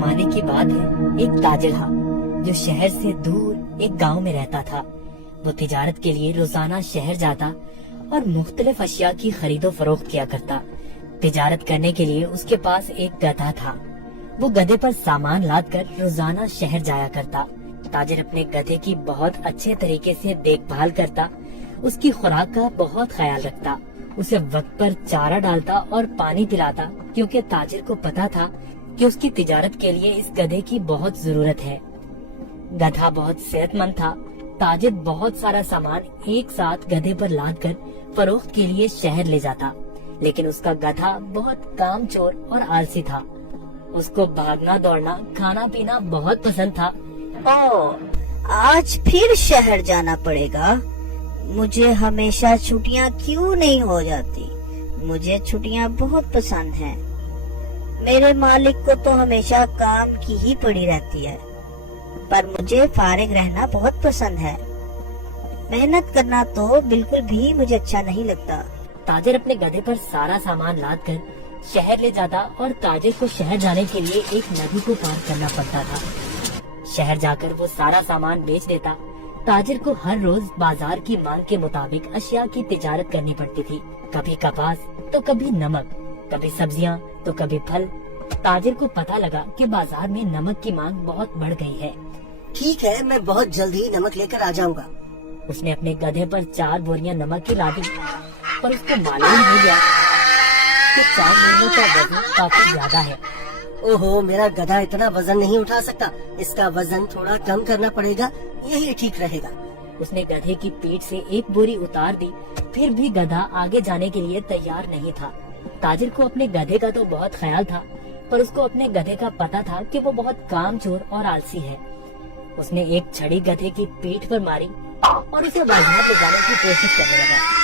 जमाने की बात है। एक ताजिर था जो शहर से दूर एक गांव में रहता था। वो तिजारत के लिए रोजाना शहर जाता और मुख्तलिफ अशिया की खरीदो फरोख्त किया करता। तिजारत करने के लिए उसके पास एक गधा था। वो गधे पर सामान लाद कर रोजाना शहर जाया करता। ताजिर अपने गधे की बहुत अच्छे तरीके से देखभाल करता, उसकी खुराक का बहुत ख्याल रखता, उसे वक्त पर चारा डालता और पानी पिलाता, क्योंकि ताजिर को पता था कि उसकी तिजारत के लिए इस गधे की बहुत जरूरत है। गधा बहुत सेहतमंद था। ताजिर बहुत सारा सामान एक साथ गधे पर लाद कर फरोख्त के लिए शहर ले जाता, लेकिन उसका गधा बहुत कामचोर और आलसी था। उसको भागना दौड़ना खाना पीना बहुत पसंद था। आज फिर शहर जाना पड़ेगा। मुझे हमेशा छुट्टियाँ क्यों नहीं हो जाती? मुझे छुट्टियाँ बहुत पसंद हैं। मेरे मालिक को तो हमेशा काम की ही पड़ी रहती है, पर मुझे फारिग रहना बहुत पसंद है। मेहनत करना तो बिल्कुल भी मुझे अच्छा नहीं लगता। ताजिर अपने गधे पर सारा सामान लाद कर शहर ले जाता और ताजिर को शहर जाने के लिए एक नदी को पार करना पड़ता था। शहर जाकर वो सारा सामान बेच देता। ताजिर को हर रोज बाजार की मांग के मुताबिक अशिया की तिजारत करनी पड़ती थी। कभी कपास तो कभी नमक, कभी सब्जियां तो कभी फल। ताजिर को पता लगा कि बाजार में नमक की मांग बहुत बढ़ गई है। ठीक है, मैं बहुत जल्दी नमक लेकर आ जाऊंगा। उसने अपने गधे पर 4 बोरियां नमक की लादी, पर उसको मालूम हो गया कि 4 बोरियों का वजन काफी ज्यादा है। ओहो, मेरा गधा इतना वजन नहीं उठा सकता। इसका वजन थोड़ा कम करना पड़ेगा, यही ठीक रहेगा। उसने गधे की पीठ से एक बोरी उतार दी, फिर भी गधा आगे जाने के लिए तैयार नहीं था। ताजिर को अपने गधे का तो बहुत ख्याल था, पर उसको अपने गधे का पता था कि वो बहुत कामचोर और आलसी है। उसने एक छड़ी गधे की पीठ पर मारी और उसे बाजार ले जाने की कोशिश करने लगा।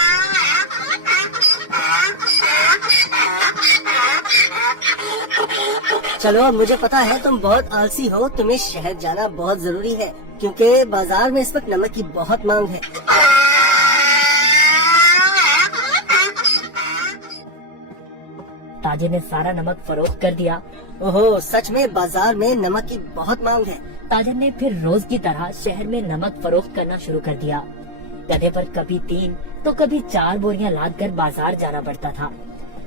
चलो, अब मुझे पता है तुम बहुत आलसी हो। तुम्हें शहर जाना बहुत जरूरी है, क्योंकि बाजार में इस वक्त नमक की बहुत मांग है। ताजिर ने सारा नमक फरोख्त कर दिया। ओहो, सच में बाजार में नमक की बहुत मांग है। ताजिर ने फिर रोज की तरह शहर में नमक फरोख्त करना शुरू कर दिया। गधे पर कभी 3 तो कभी 4 बोरियां लाद कर बाजार जाना पड़ता था,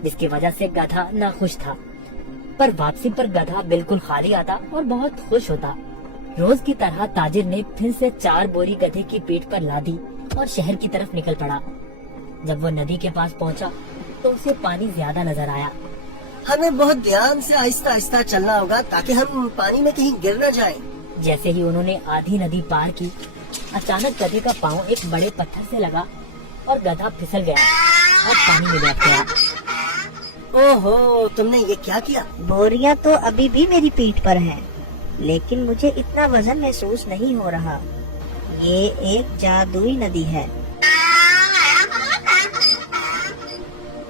जिसकी वजह से गधा नाखुश था। पर वापसी पर गधा बिल्कुल खाली आता और बहुत खुश होता। रोज की तरह ताजिर ने फिर से 4 बोरी गधे की पीठ पर लादी और शहर की तरफ निकल पड़ा। जब वो नदी के पास पहुंचा तो उसे पानी ज्यादा नजर आया। हमें बहुत ध्यान से आहिस्ता आहिस्ता चलना होगा ताकि हम पानी में कहीं गिर न जाएं। जैसे ही उन्होंने आधी नदी पार की, अचानक गधे का पाँव एक बड़े पत्थर से लगा और गधा फिसल गया और पानी में बैठ गया। ओहो, तुमने ये क्या किया? बोरियां तो अभी भी मेरी पीठ पर हैं, लेकिन मुझे इतना वजन महसूस नहीं हो रहा। ये एक जादुई नदी है।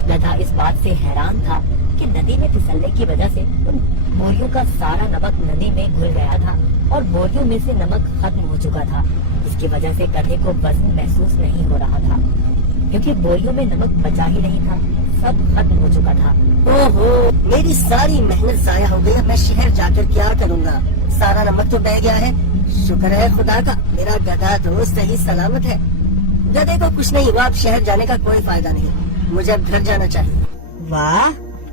गधा इस बात से हैरान था कि नदी में फिसलने की वजह से उन बोरियों का सारा नमक नदी में घुल गया था और बोरियों में से नमक खत्म हो चुका था, जिसकी वजह से गधे को वजन महसूस नहीं हो रहा था, क्योंकि बोरियों में नमक बचा ही नहीं था, सब खत्म हो चुका था। ओहो, मेरी सारी मेहनत जाया हो गई। मैं शहर जाकर क्या करूँगा? सारा नमक तो बह गया है। शुक्र है खुदा का, मेरा गधा दोस्त सही सलामत है। गधे को कुछ नहीं हुआ। अब शहर जाने का कोई फायदा नहीं, मुझे अब घर जाना चाहिए। वाह,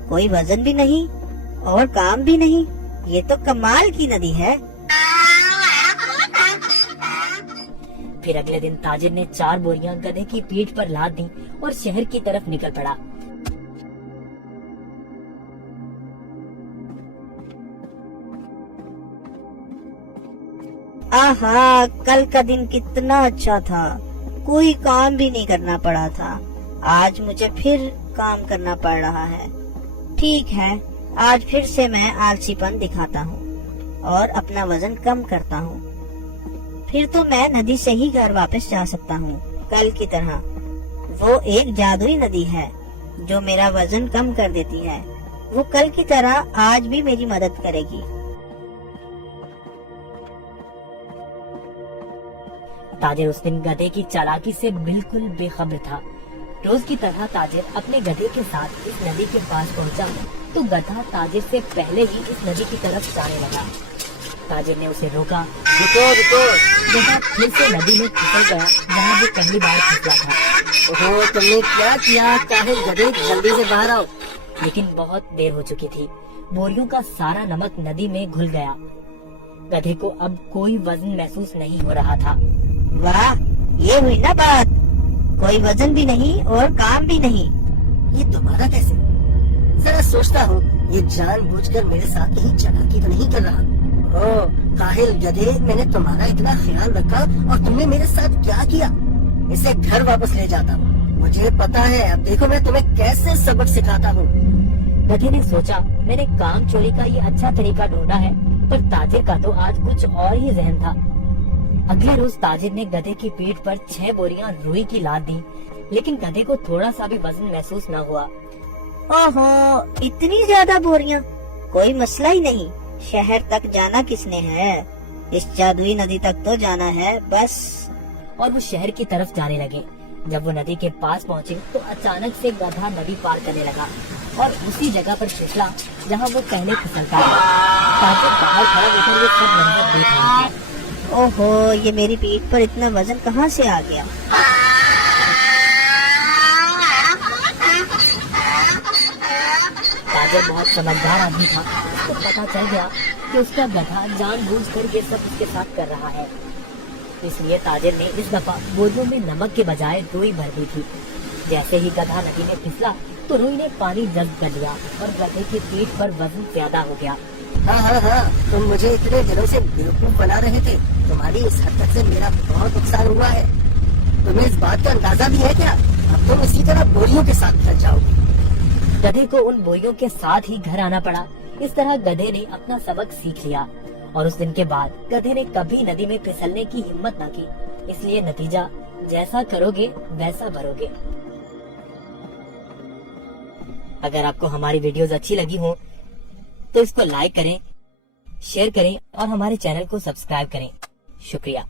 कोई वजन भी नहीं और काम भी नहीं। ये तो कमाल की नदी है। फिर अगले दिन ताजिर ने 4 बोरियां गधे की पीठ पर लाद दी और शहर की तरफ निकल पड़ा। आहा, कल का दिन कितना अच्छा था। कोई काम भी नहीं करना पड़ा था। आज मुझे फिर काम करना पड़ रहा है। ठीक है, आज फिर से मैं आलसीपन दिखाता हूँ और अपना वजन कम करता हूँ। फिर तो मैं नदी से ही घर वापस जा सकता हूँ, कल की तरह। वो एक जादुई नदी है जो मेरा वजन कम कर देती है। वो कल की तरह आज भी मेरी मदद करेगी। ताजिर उस दिन गधे की चालाकी से बिल्कुल बेखबर था। रोज की तरह ताजिर अपने गधे के साथ इस नदी के पास पहुंचा तो गधा ताजिर से पहले ही इस नदी की तरफ जाने लगा। ताजिर ने उसे रोका। रुको रुको। गधा फिर से नदी में फिसल गया जहाँ वो पहली बार फिसला था। ओहो, तुमने क्या किया? काहिल गधे, जल्दी से बाहर आओ। लेकिन बहुत देर हो चुकी थी। बोरियों का सारा नमक नदी में घुल गया। गधे को अब कोई वजन महसूस नहीं हो रहा था। वाह, ये हुई ना बात। कोई वजन भी नहीं और काम भी नहीं। ये तुम्हारा कैसे? जरा सोचता हूँ, ये जानबूझकर मेरे साथ कहीं चालाकी तो नहीं कर रहा। ओह काहिल गधे, मैंने तुम्हारा इतना ख्याल रखा और तुमने मेरे साथ क्या किया? इसे घर वापस ले जाता हूँ। मुझे पता है, अब देखो मैं तुम्हें कैसे सबक सिखाता हूँ। गधे ने सोचा, मैंने काम चोरी का ये अच्छा तरीका ढूंढा है, पर ताजिर का तो आज कुछ और ही जहन था। अगले रोज ताजिर ने गधे की पीठ पर 6 बोरियां रुई की लाद दी, लेकिन गधे को थोड़ा सा भी वजन महसूस न हुआ। ओहो, इतनी ज्यादा बोरियां? कोई मसला ही नहीं। शहर तक जाना किसने है? इस जादुई नदी तक तो जाना है बस। और वो शहर की तरफ जाने लगे। जब वो नदी के पास पहुँचे तो अचानक से गधा नदी पार करने लगा और उसी जगह पर फिसला जहाँ वो पहले फिसलता था। ताजिर बाहर खड़ा होकर ये सब मंजर देख रहा था। ओहो, ये मेरी पीठ पर इतना वजन कहाँ से आ गया? ताजिर बहुत समझदार आदमी था। उसको पता चल गया कि उसका गधा जानबूझकर ये सब उसके साथ कर रहा है। इसलिए ताजिर ने इस दफा बोरियों में नमक के बजाय रुई भर दी थी। जैसे ही गधा नदी में फिसला तो रुई ने पानी जब्त कर लिया और गधे की पीठ पर वजन ज्यादा हो गया। हाँ, तुम मुझे इतने दिनों से बेवकूफ बना रहे थे। तुम्हारी इस हरकत से मेरा बहुत नुकसान हुआ है। तुम्हें इस बात का अंदाजा भी है क्या? अब तुम इसी तरह बोरियों के साथ फंस जाओगे। गधे को उन बोरियों के साथ ही घर आना पड़ा। इस तरह गधे ने अपना सबक सीख लिया और उस दिन के बाद गधे ने कभी नदी में फिसलने की हिम्मत न की। इसलिए नतीजा, जैसा करोगे वैसा भरोगे। अगर आपको हमारी वीडियोस अच्छी लगी हो तो इसको लाइक करें, शेयर करें और हमारे चैनल को सब्सक्राइब करें। शुक्रिया।